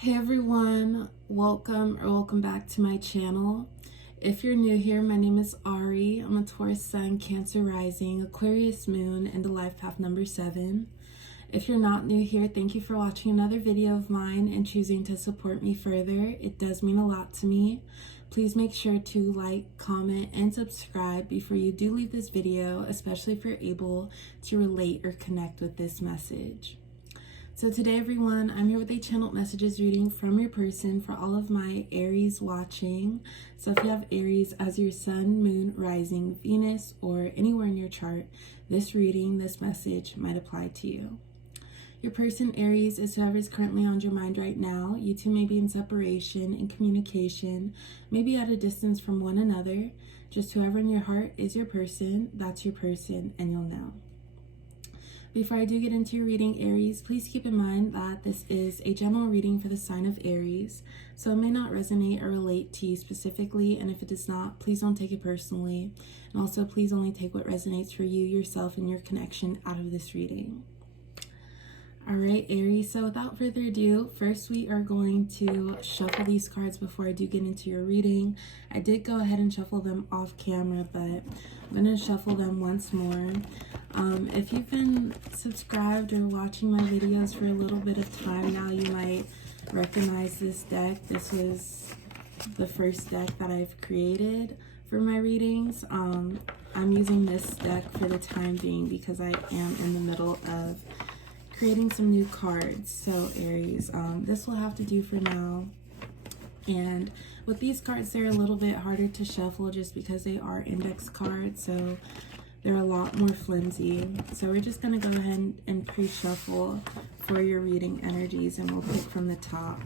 Hey everyone, welcome back to my channel. If you're new here, my name is Ari. I'm a Taurus Sun, Cancer Rising, Aquarius Moon, and the life path number 7. If you're not new here, thank you for watching another video of mine and choosing to support me further. It does mean a lot to me. Please make sure to like, comment, and subscribe before you do leave this video, especially if you're able to relate or connect with this message. So today, everyone, I'm here with a channeled messages reading from your person for all of my Aries watching. So if you have Aries as your sun, moon, rising, Venus, or anywhere in your chart, this reading, this message might apply to you. Your person, Aries, is whoever's currently on your mind right now. You two may be in separation, in communication, maybe at a distance from one another. Just whoever in your heart is your person, that's your person, and you'll know. Before I do get into your reading, Aries, please keep in mind that this is a general reading for the sign of Aries, so it may not resonate or relate to you specifically, and if it does not, please don't take it personally. And also, please only take what resonates for you, yourself, and your connection out of this reading. Alright, Aries, so without further ado, first we are going to shuffle these cards before I do get into your reading. I did go ahead and shuffle them off camera, but I'm going to shuffle them once more. If you've been subscribed or watching my videos for a little bit of time now, you might recognize this deck. This was the first deck that I've created for my readings. I'm using this deck for the time being because I am in the middle of creating some new cards. So Aries, this will have to do for now. And with these cards, they're a little bit harder to shuffle just because they are index cards, so they're a lot more flimsy. So we're just going to go ahead and pre-shuffle for your reading energies, and we'll pick from the top.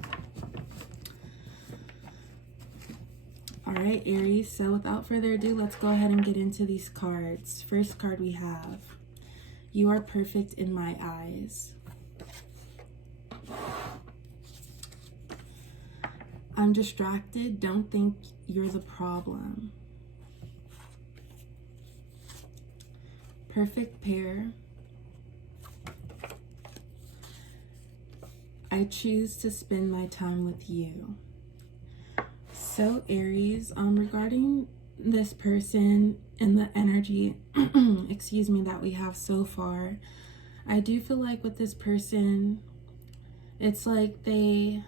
Alright, Aries, so without further ado, let's go ahead and get into these cards. First card we have, you are perfect in my eyes. I'm distracted, don't think you're the problem. Perfect pair. I choose to spend my time with you. So Aries, regarding this person and the energy, excuse me, that we have so far, I do feel like with this person, it's like they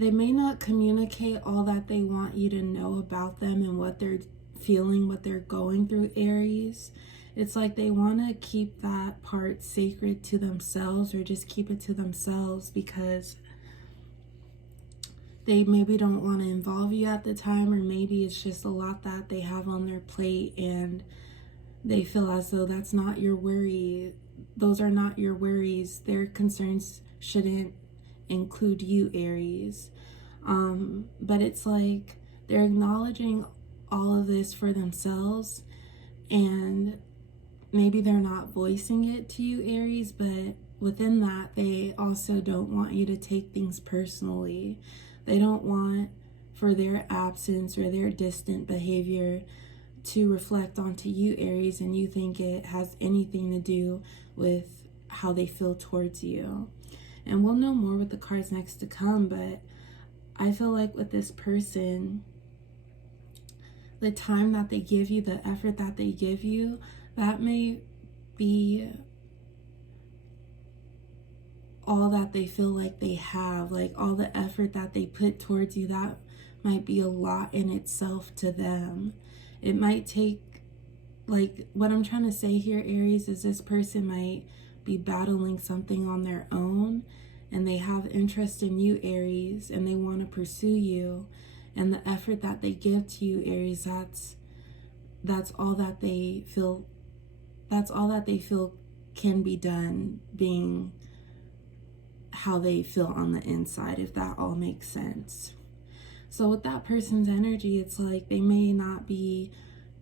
may not communicate all that they want you to know about them and what they're feeling, what they're going through, Aries. It's like they want to keep that part sacred to themselves, or just keep it to themselves because they maybe don't want to involve you at the time, or maybe it's just a lot that they have on their plate and they feel as though that's not your worry. Those are not your worries. Their concerns shouldn't include you, Aries. But it's like they're acknowledging all of this for themselves, and maybe they're not voicing it to you, Aries, but within that, they also don't want you to take things personally. They don't want for their absence or their distant behavior to reflect onto you, Aries, and you think it has anything to do with how they feel towards you. And we'll know more with the cards next to come, but I feel like with this person, the time that they give you, the effort that they give you, that may be all that they feel like they have. Like all the effort that they put towards you, that might be a lot in itself to them. It might take, like, what I'm trying to say here, Aries, is this person might be battling something on their own, and they have interest in you, Aries, and they want to pursue you. And the effort that they give to you, Aries, that's all that they feel. That's all that they feel can be done, being how they feel on the inside, if that all makes sense. So with that person's energy, it's like they may not be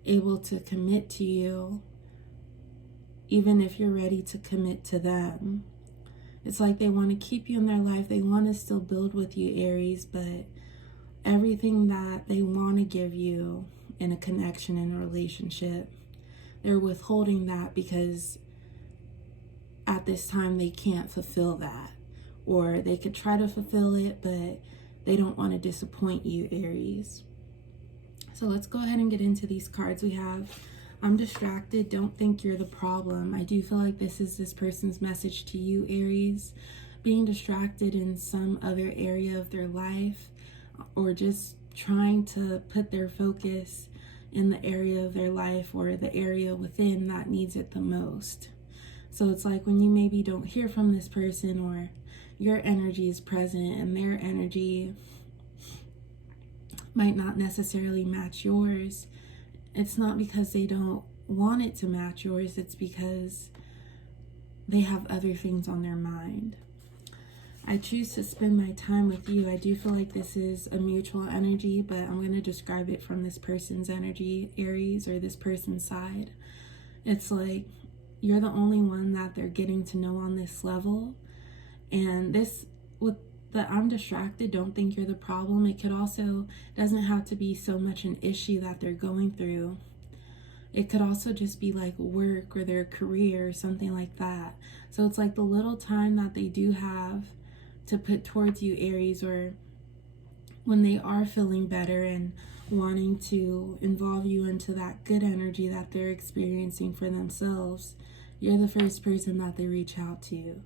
able to commit to you, even if you're ready to commit to them. It's like they want to keep you in their life. They want to still build with you, Aries, but everything that they want to give you in a connection, in a relationship, they're withholding that because at this time they can't fulfill that. or they could try to fulfill it, but they don't want to disappoint you, Aries. So let's go ahead and get into these cards. We have, I'm distracted, don't think you're the problem. I do feel like this is this person's message to you, Aries. Being distracted in some other area of their life, or just trying to put their focus in the area of their life or the area within that needs it the most. So it's like when you maybe don't hear from this person, or your energy is present and their energy might not necessarily match yours. It's not because they don't want it to match yours, it's because they have other things on their mind. I choose to spend my time with you. I do feel like this is a mutual energy, but I'm going to describe it from this person's energy, Aries, or this person's side. It's like you're the only one that they're getting to know on this level. And this, with the I'm distracted, don't think you're the problem, it could also, doesn't have to be so much an issue that they're going through. It could also just be like work or their career or something like that. So it's like the little time that they do have to put towards you, Aries, or when they are feeling better and wanting to involve you into that good energy that they're experiencing for themselves, you're the first person that they reach out to.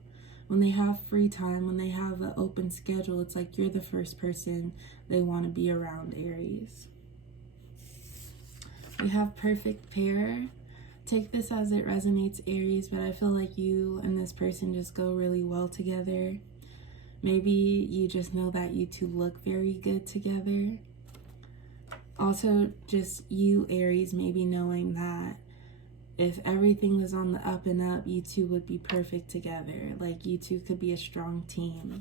When they have free time, when they have an open schedule, it's like you're the first person they want to be around, Aries. We have perfect pair. Take this as it resonates, Aries, but I feel like you and this person just go really well together. Maybe you just know that you two look very good together. Also, just you, Aries, maybe knowing that if everything was on the up and up, you two would be perfect together. Like, you two could be a strong team.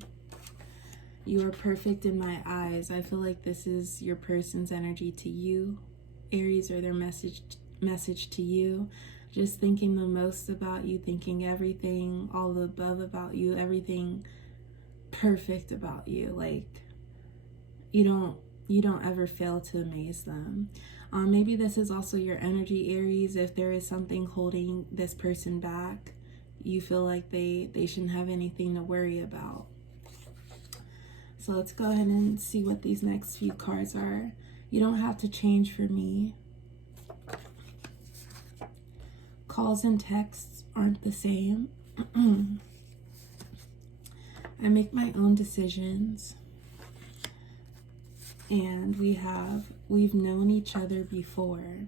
You are perfect in my eyes. I feel like this is your person's energy to you, Aries, or their message to you. Just thinking the most about you, thinking everything, all the above about you, everything perfect about you. Like, you don't ever fail to amaze them. Maybe this is also your energy, Aries. If there is something holding this person back, you feel like they shouldn't have anything to worry about. So let's go ahead and see what these next few cards are. You don't have to change for me. Calls and texts aren't the same. I make my own decisions. And we've known each other before.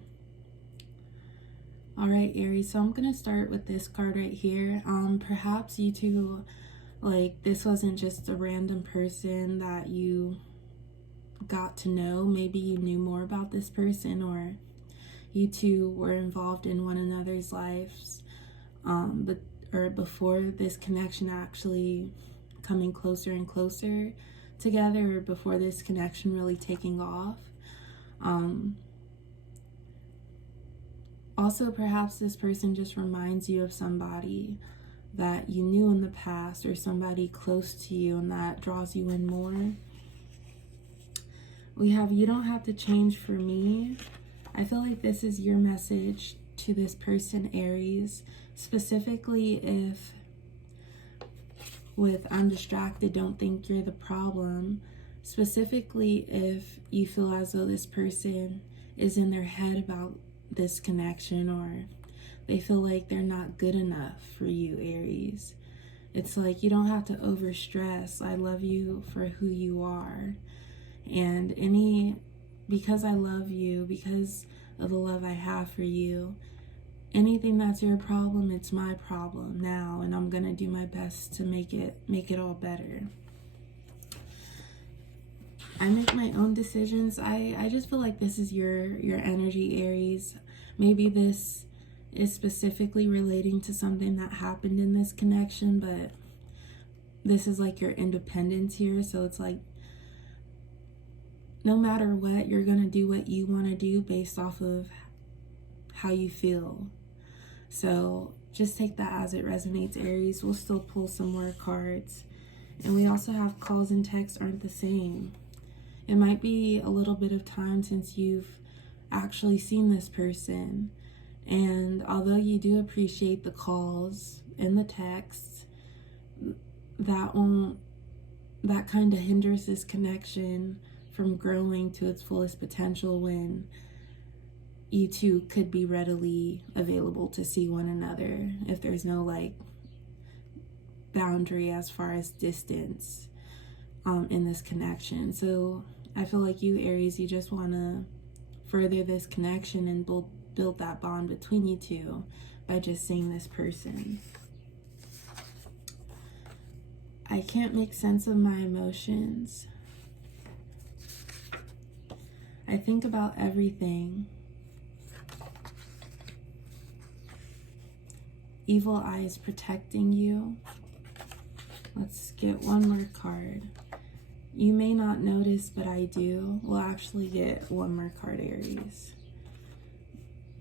All right, Aries, so I'm going to start with this card right here. Perhaps you two, like, this wasn't just a random person that you got to know. Maybe you knew more about this person, or you two were involved in one another's lives, or before this connection actually coming closer and closer together, or before this connection really taking off. Also, perhaps this person just reminds you of somebody that you knew in the past, or somebody close to you, and that draws you in more. We have, you don't have to change for me. I feel like this is your message to this person, Aries, specifically if with I'm distracted, don't think you're the problem. Specifically if you feel as though this person is in their head about this connection, or they feel like they're not good enough for you, Aries. It's like you don't have to overstress. I love you for who you are. And because I love you, because of the love I have for you, anything that's your problem, it's my problem now, and I'm gonna do my best to make it all better. I make my own decisions. I just feel like this is your energy, Aries. Maybe this is specifically relating to something that happened in this connection, but this is like your independence here. So it's like no matter what, you're gonna do what you want to do based off of how you feel. So just take that as it resonates, Aries. We'll still pull some more cards. And we also have calls and texts aren't the same. It might be a little bit of time since you've actually seen this person. And although you do appreciate the calls and the texts, that kind of hinders this connection from growing to its fullest potential when you two could be readily available to see one another, if there's no like boundary as far as distance in this connection. So I feel like you, Aries, you just want to further this connection and build that bond between you two by just seeing this person. I can't make sense of my emotions. I think about everything. Evil eyes protecting you. Let's get one more card. You may not notice, but I do. We'll actually get one more card, Aries.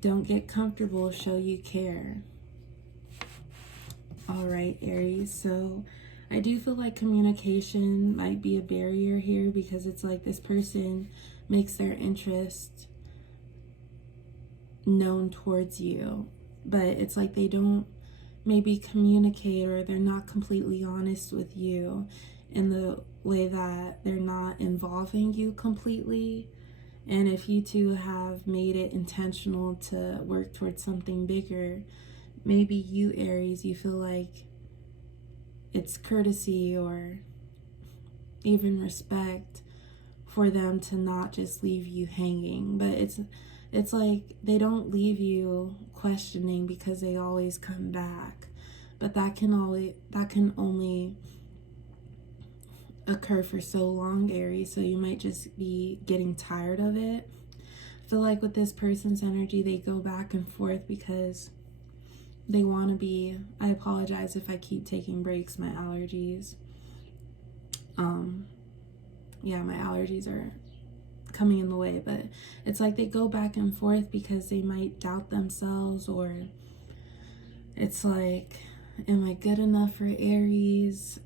Don't get comfortable, show you care. All right, Aries. So I do feel like communication might be a barrier here, because it's like this person makes their interest known towards you, but it's like they don't maybe communicate, or they're not completely honest with you in the way that they're not involving you completely. And if you two have made it intentional to work towards something bigger, maybe you, Aries, you feel like it's courtesy or even respect for them to not just leave you hanging. But it's like they don't leave you questioning, because they always come back. But that can only occur for so long, Aries. So you might just be getting tired of it. I feel like with this person's energy, they go back and forth because they want to be. I apologize if I keep taking breaks, my allergies. Yeah, my allergies are coming in the way, but it's like they go back and forth because they might doubt themselves, or it's like, am I good enough for Aries?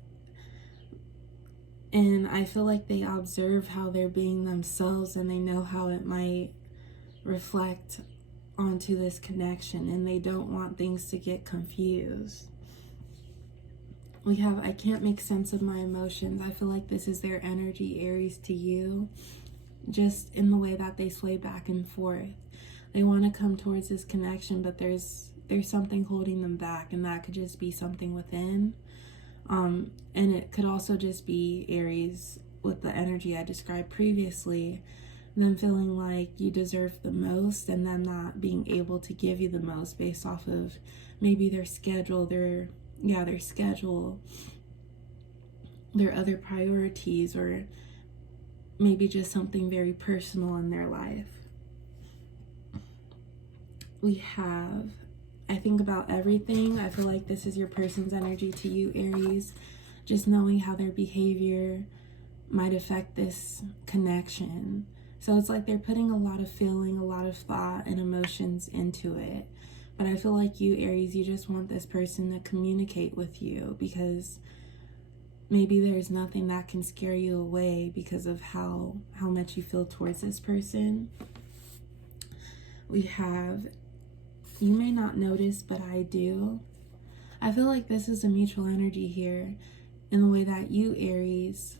And I feel like they observe how they're being themselves, and they know how it might reflect onto this connection, and they don't want things to get confused. We have, I can't make sense of my emotions. I feel like this is their energy, Aries, to you, just in the way that they sway back and forth. They want to come towards this connection, but there's something holding them back, and that could just be something within. And it could also just be Aries, with the energy I described previously, them feeling like you deserve the most, and them not being able to give you the most based off of maybe their schedule, their schedule, their other priorities, or maybe just something very personal in their life. We have, I think about everything. I feel like this is your person's energy to you, Aries. Just knowing how their behavior might affect this connection. So it's like they're putting a lot of feeling, a lot of thought and emotions into it. But I feel like you, Aries, you just want this person to communicate with you, because maybe there's nothing that can scare you away because of how much you feel towards this person. We have, you may not notice, but I do. I feel like this is a mutual energy here, in the way that you, Aries,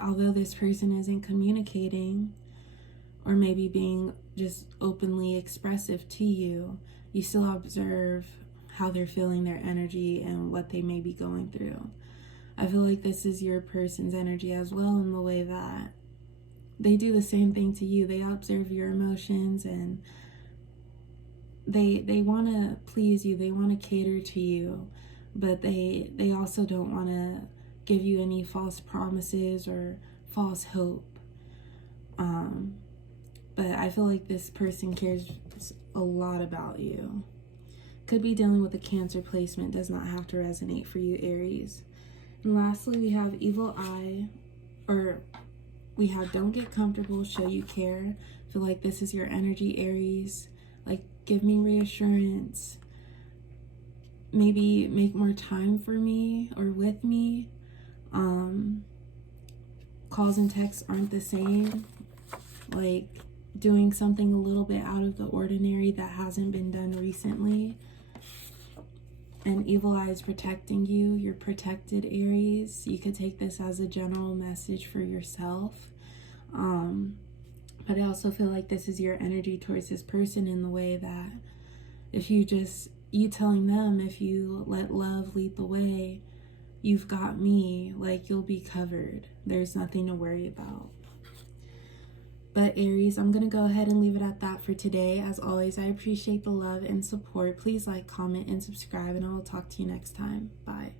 although this person isn't communicating or maybe being just openly expressive to you, you still observe how they're feeling, their energy, and what they may be going through. I feel like this is your person's energy as well, in the way that they do the same thing to you. They observe your emotions, and they want to please you, they want to cater to you, but they also don't want to give you any false promises or false hope. But I feel like this person cares a lot about you. Could be dealing with a Cancer placement, does not have to resonate for you, Aries. And lastly, we have evil eye, or we have don't get comfortable, show you care. I feel like this is your energy, Aries. Like, give me reassurance. Maybe make more time for me or with me. Calls and texts aren't the same. Like, doing something a little bit out of the ordinary that hasn't been done recently. and evil eye is protecting you. You're protected, Aries. You could take this as a general message for yourself. But I also feel like this is your energy towards this person, in the way that if you telling them, if you let love lead the way, you've got me, like, you'll be covered. There's nothing to worry about. But Aries, I'm going to go ahead and leave it at that for today. As always, I appreciate the love and support. Please like, comment, and subscribe, and I will talk to you next time. Bye.